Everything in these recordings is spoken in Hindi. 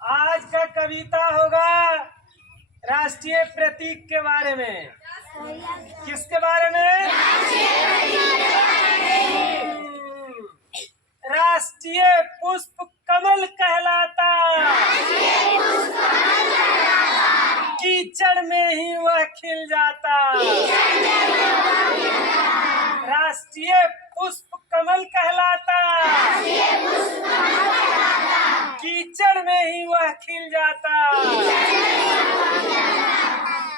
आज का कविता होगा राष्ट्रीय प्रतीक के बारे में। किसके बारे में? राष्ट्रीय पुष्प कमल कहलाता, कीचड़ में ही वह खिल जाता। राष्ट्रीय पुष्प कमल कहलाता, कीचड़ में ही वह खिल जाता।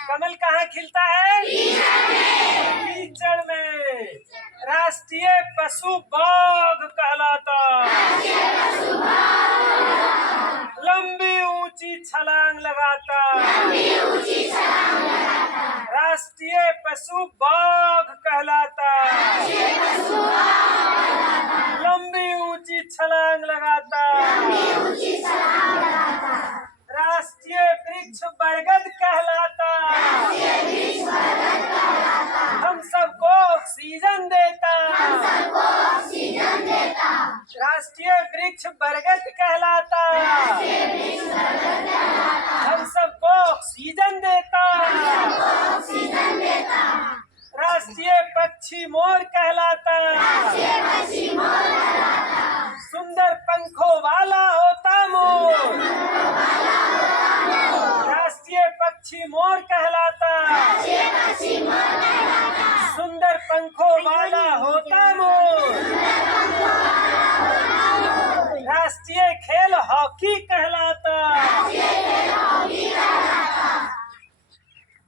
कमल कहाँ खिलता है? कीचड़ में। राष्ट्रीय पशु बाघ कहलाता, लंबी ऊंची छलांग लगाता। राष्ट्रीय पशु बाघ कहलाता, लंबी ऊंची छलांग लगाता। राष्ट्रीय वृक्ष बरगद कहलाता, हम सबको ऑक्सीजन देता। राष्ट्रीय वृक्ष बरगद कहलाता, हम सबको ऑक्सीजन देता। राष्ट्रीय पक्षी मोर कहलाता, सुंदर पंखों वाला होता मोर। राष्ट्रीय पक्षी मोर कहलाता, सुंदर पंखों वाला होता मोर। राष्ट्रीय खेल हॉकी कहलाता,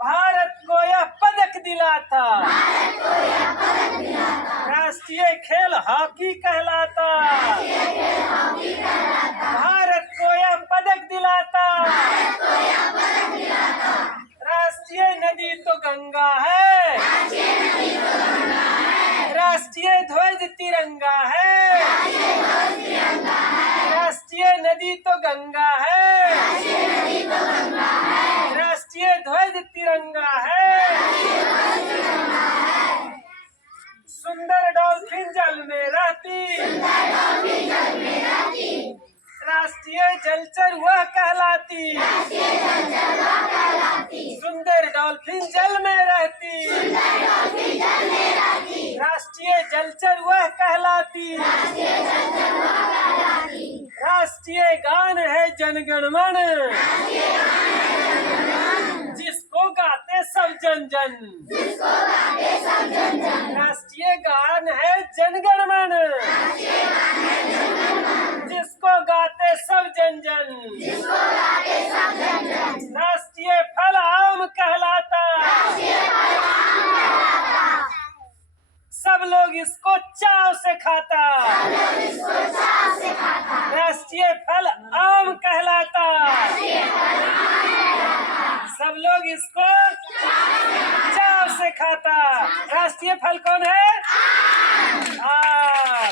भारत को यह पदक दिलाता। राष्ट्रीय खेल हॉकी कहलाता, भारत को यह पदक दिलाता। राष्ट्रीय नदी तो गंगा है, राष्ट्रीय ध्वज तिरंगा है। राष्ट्रीय नदी तो गंगा है, राष्ट्रीय ध्वज तिरंगा है। सुंदर डॉल्फिन जल में रहती, राष्ट्रीय जलचर वह कहलाती। सुंदर डॉल्फिन जल में रहती, राष्ट्रीय जलचर वह कहलाती। राष्ट्रीय गान है जनगण मन, जिसको गाते सब जन जन। राष्ट्रीय गान है जनगण मन, जिसको गाते सब जन जन। राष्ट्रीय फल आम कहलाता, सब लोग इसको चाव से खाता। राष्ट्रीय फल आम कहलाता, सब लोग इसको चाव से खाता। राष्ट्रीय फल कौन है? आम।